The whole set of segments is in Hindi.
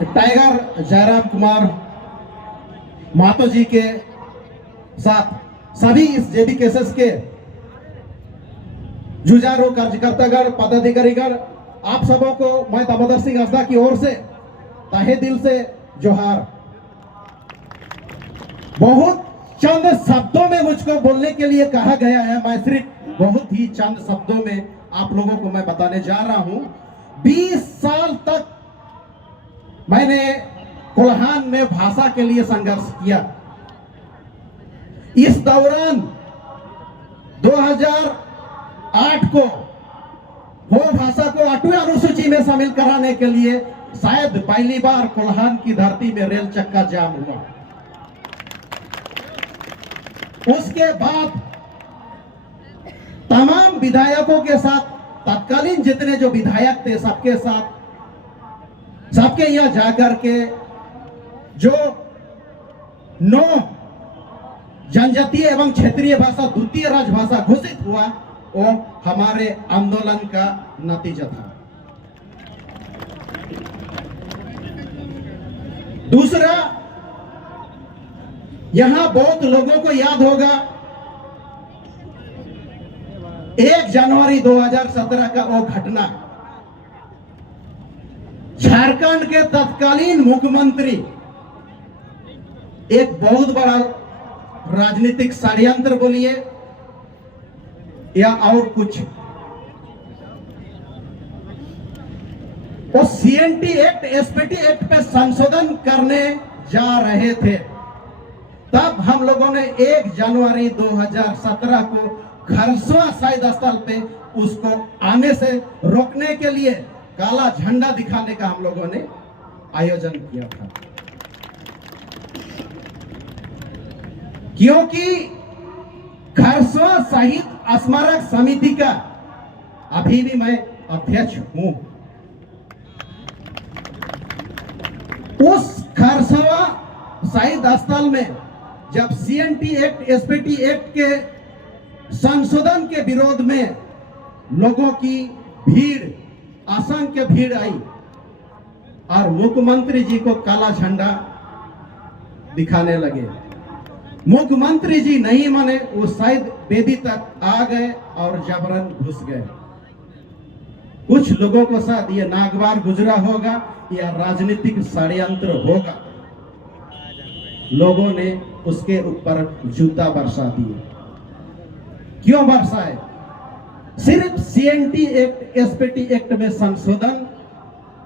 टाइगर जयराम कुमार महतो जी के साथ सभी इस जेबी केसेस के जुझारू कार्यकर्तागण पदाधिकारीगण आप सबों को मैं दामोदर सिंह हंसदा की ओर से तहे दिल से जोहार। बहुत चंद शब्दों में मुझको बोलने के लिए कहा गया है, मैं सिर्फ बहुत ही चंद शब्दों में आप लोगों को मैं बताने जा रहा हूं। 20 साल तक मैंने कोल्हान में भाषा के लिए संघर्ष किया। इस दौरान 2008 को वो भाषा को 8वीं अनुसूची में शामिल कराने के लिए शायद पहली बार कोल्हान की धरती में रेल चक्का जाम हुआ। उसके बाद तमाम विधायकों के साथ, तत्कालीन जितने जो विधायक थे सबके साथ, सबके यहां जाकर के जो 9 जनजातीय एवं क्षेत्रीय भाषा द्वितीय राजभाषा घोषित हुआ, वो हमारे आंदोलन का नतीजा था। दूसरा, यहां बहुत लोगों को याद होगा 1 जनवरी 2017 का वो घटना। झारखंड के तत्कालीन मुख्यमंत्री एक बहुत बड़ा राजनीतिक षड्यंत्र बोलिए या और कुछ, वो सीएनटी एक्ट, एसपीटी एक्ट पे संशोधन करने जा रहे थे। तब हम लोगों ने 1 जनवरी 2017 को खरसुआ शहीद स्थल पे उसको आने से रोकने के लिए काला झंडा दिखाने का हम लोगों ने आयोजन किया था, क्योंकि खरसुआ शहीद स्मारक समिति का अभी भी मैं अध्यक्ष हूं। उस खरसुआ शहीद स्थल में जब सीएनटी एक्ट, एसपीटी एक्ट के संशोधन के विरोध में लोगों की भीड़, असंख्य भीड़ आई और मुख्यमंत्री जी को काला झंडा दिखाने लगे। मुख्यमंत्री जी नहीं माने, वो शायद वेदी तक आ गए और जबरन घुस गए। कुछ लोगों को साथ ये नागवार गुजरा होगा या राजनीतिक षड्यंत्र होगा। लोगों ने उसके ऊपर जूता बरसा दिए। क्यों बरसाए? सिर्फ सीएनटी एक्ट, एसपीटी एक्ट में संशोधन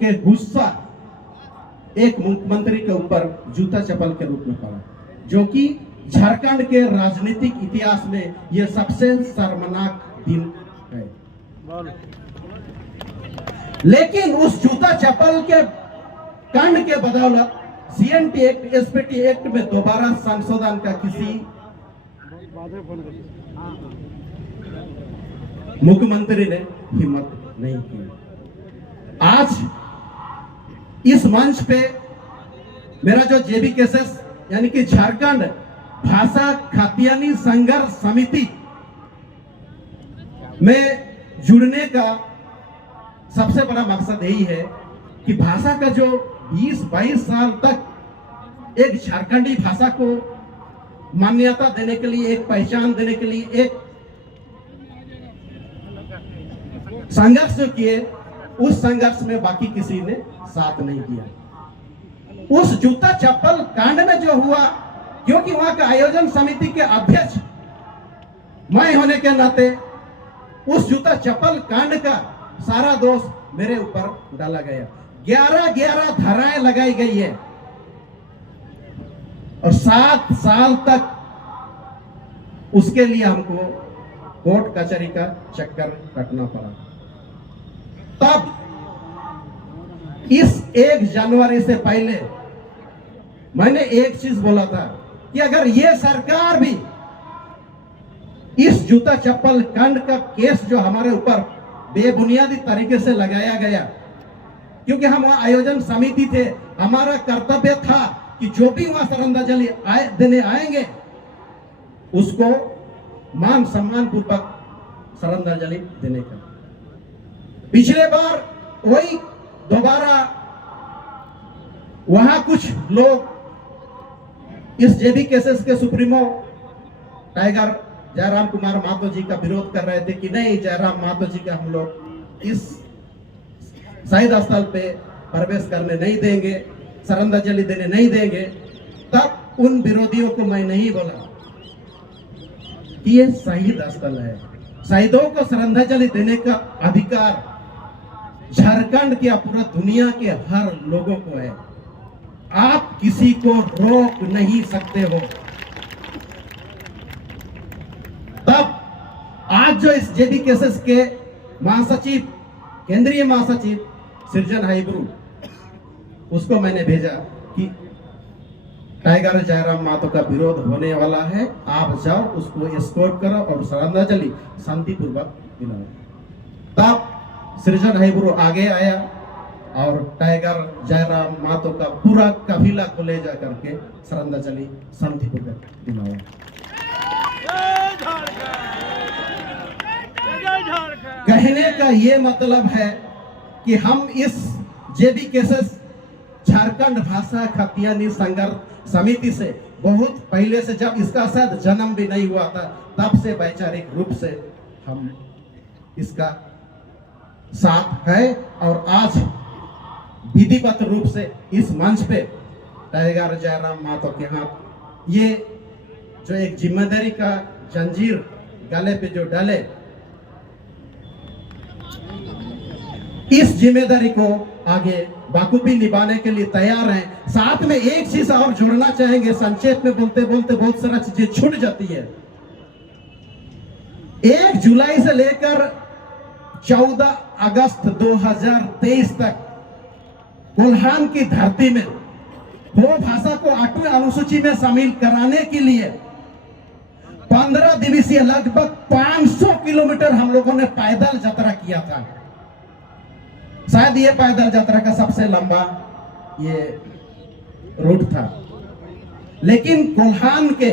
के गुस्सा एक मुख्यमंत्री के ऊपर जूता चप्पल के रूप में पड़ा, जो कि झारखंड के राजनीतिक इतिहास में यह सबसे शर्मनाक दिन है। लेकिन उस जूता चप्पल के कांड के बदौलत सीएनटी एक्ट, एसपीटी एक्ट में दोबारा संशोधन का किसी मुख्यमंत्री ने हिम्मत नहीं की। आज इस मंच पे मेरा जो जेबी केसेस यानी कि झारखंड भाषा खतियानी संघर्ष समिति में जुड़ने का सबसे बड़ा मकसद यही है कि भाषा का जो 20-22 साल तक एक झारखंडी भाषा को मान्यता देने के लिए, एक पहचान देने के लिए एक संघर्ष जो किए, उस संघर्ष में बाकी किसी ने साथ नहीं दिया। उस जूता चप्पल कांड में जो हुआ, क्योंकि वहां का आयोजन समिति के अध्यक्ष मैं होने के नाते उस जूता चप्पल कांड का सारा दोष मेरे ऊपर डाला गया। 11 धाराएं लगाई गई है और 7 साल तक उसके लिए हमको कोर्ट कचहरी का चक्कर कटना पड़ा। तब इस 1 जनवरी से पहले मैंने एक चीज बोला था कि अगर ये सरकार भी इस जूता चप्पल कांड का केस जो हमारे ऊपर बेबुनियादी तरीके से लगाया गया, क्योंकि हम वहां आयोजन समिति थे, हमारा कर्तव्य था कि जो भी वहां श्रद्धांजलि देने आएंगे उसको मान सम्मान पूर्वक श्रद्धांजलि देने का। पिछले बार वही दोबारा वहां कुछ लोग इस जेबी केसेस के सुप्रीमो टाइगर जयराम कुमार महतो जी का विरोध कर रहे थे कि नहीं, जयराम महतो जी का हम लोग इस शहीद स्थल पे प्रवेश करने नहीं देंगे, श्रद्धांजलि देने नहीं देंगे। तब उन विरोधियों को मैं नहीं बोला कि ये शहीद स्थल है। शहीदों को श्रद्धांजलि देने का अधिकार झारखंड के पूरा दुनिया के हर लोगों को है। आप किसी को रोक नहीं सकते हो। तब आज जो इस जेबी केसेस के महासचिव, केंद्रीय महासचिव सृजन हाइब्रू, उसको मैंने भेजा कि टाइगर जयराम महतो का विरोध होने वाला है, आप जाओ उसको एस्कॉर्ट करो और श्रद्धांजलि शांतिपूर्वक दिलाओ। तब सृजन हाइब्रू आगे आया और टाइगर जयराम महतो का पूरा कफिला को ले जा करके श्रद्धांजलि शांतिपूर्वक दिलाया। कहने का ये मतलब है कि हम इस जेबी केसेस झारखंड भाषा खतियानी संघर्ष समिति से बहुत पहले से, जब इसका शायद जन्म भी नहीं हुआ था, तब से वैचारिक रूप से हम इसका साथ है। और आज विधिवत रूप से इस मंच पे टाइगर जयराम महतो के हाथ ये जो एक जिम्मेदारी का जंजीर गले पे जो डाले, इस जिम्मेदारी को आगे बाखूबी निभाने के लिए तैयार हैं। साथ में एक चीज और जोड़ना चाहेंगे, संक्षेप में बोलते बोलते बहुत सारा चीजें छूट जाती है। 1 जुलाई से लेकर 14 अगस्त 2023 तक कोल्हान की धरती में हो भाषा को 8वीं अनुसूची में शामिल कराने के लिए 15 दिवसीय लगभग 500 किलोमीटर हम लोगों ने पैदल यात्रा किया था। शायद ये पैदल यात्रा का सबसे लंबा ये रूट था। लेकिन कोल्हान के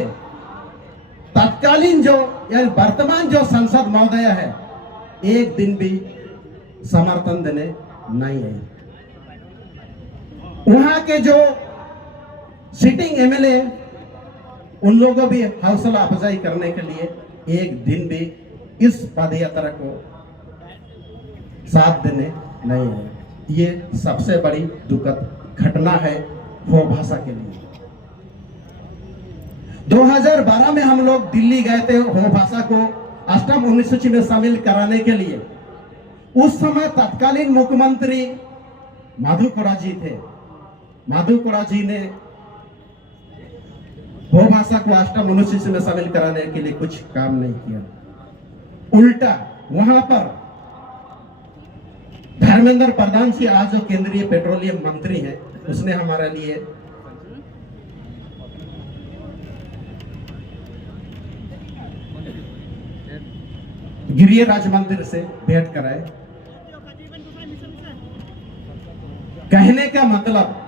तत्कालीन जो या वर्तमान जो सांसद महोदय है, एक दिन भी समर्थन देने नहीं आई। वहां के जो सिटिंग एमएलए, उन लोगों भी हौसला अफजाई करने के लिए एक दिन भी इस पदयात्रा को साथ देने नहीं है। ये सबसे बड़ी दुखद घटना है हो भाषा के लिए। 2012 में हम लोग दिल्ली गए थे हो भाषा को 8वीं अनुसूची में शामिल कराने के लिए। उस समय तत्कालीन मुख्यमंत्री माधु कोड़ा जी थे। माधु कोड़ा जी ने हो भाषा को 8वीं अनुसूची में शामिल कराने के लिए कुछ काम नहीं किया। उल्टा वहां पर धर्मेंद्र प्रधान जी, आज जो केंद्रीय पेट्रोलियम मंत्री हैं, उसने हमारे लिए गिरिराज मंदिर से भेंट कराए। कहने का मतलब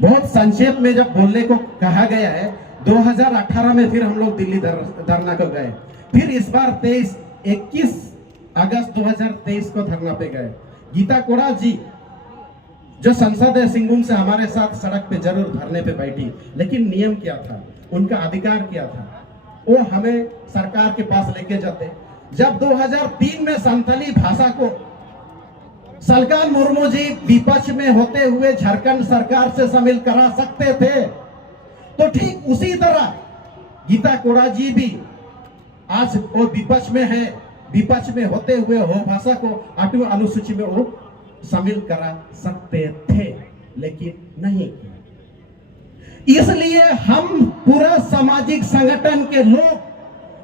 बहुत संक्षेप में जब बोलने को कहा गया है, 2018 में फिर हम लोग दिल्ली धरना को गए, फिर इस बार 21 अगस्त 2023 को धरना पे गए। गीता कोड़ा जी जो संसद है सिंगभूम से, हमारे साथ सड़क पे जरूर धरने पे बैठी, लेकिन नियम क्या था, उनका अधिकार क्या था, वो हमें सरकार के पास लेके जाते। जब 2003 में संथाली भाषा को सलकान मुर्मू जी विपक्ष में होते हुए झारखंड सरकार से शामिल करा सकते थे, तो ठीक उसी तरह गीता कोड़ा जी भी आज वो विपक्ष में है, विपक्ष में होते हुए हो भाषा को 8वीं अनुसूची में वो शामिल करा सकते थे, लेकिन नहीं। इसलिए हम पूरा सामाजिक संगठन के लोग,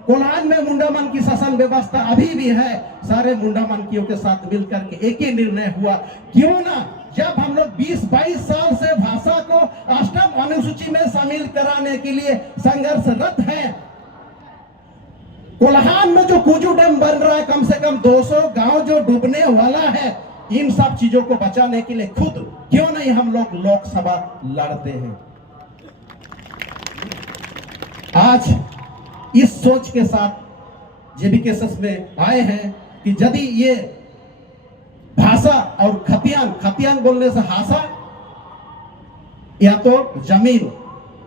कोल्हान में मुंडामन की शासन व्यवस्था अभी भी है, सारे मुंडामनकियों के साथ मिलकर के एक ही निर्णय हुआ, क्यों ना जब हम लोग 20-22 साल से भाषा को 8वीं अनुसूची में शामिल कराने के लिए संघर्षरत हैं। कोल्हान में जो कुजू डैम बन रहा है, कम से कम 200 गांव जो डूबने वाला है, इन सब चीजों को बचाने के लिए खुद क्यों नहीं हम लोग लोकसभा लड़ते हैं। आज इस सोच के साथ जेबी केसेस में आए हैं कि यदि ये भाषा और खतियान बोलने से हासा, या तो जमीन,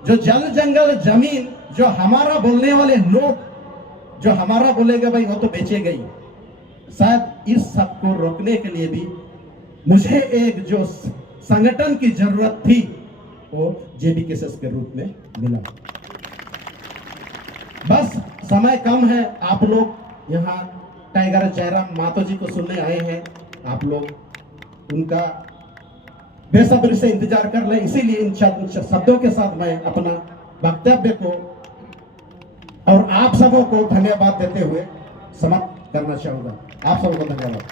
जो जल जंगल जमीन जो हमारा बोलने वाले लोग जो हमारा बोलेगा भाई वो तो बेचे गई। शायद इस सब को रोकने के लिए भी मुझे एक जो संगठन की जरूरत थी वो जेबीकेएसएस के रूप में मिला। बस समय कम है, आप लोग यहाँ टाइगर जयराम मातो जी को सुनने आए हैं, आप लोग उनका बेसब्री से इंतजार कर रहे हैं, इसीलिए इन शब्दों के साथ मैं अपना वक्तव्य को और आप सबों को धन्यवाद देते हुए समाप्त करना चाहूंगा। आप सबों को धन्यवाद।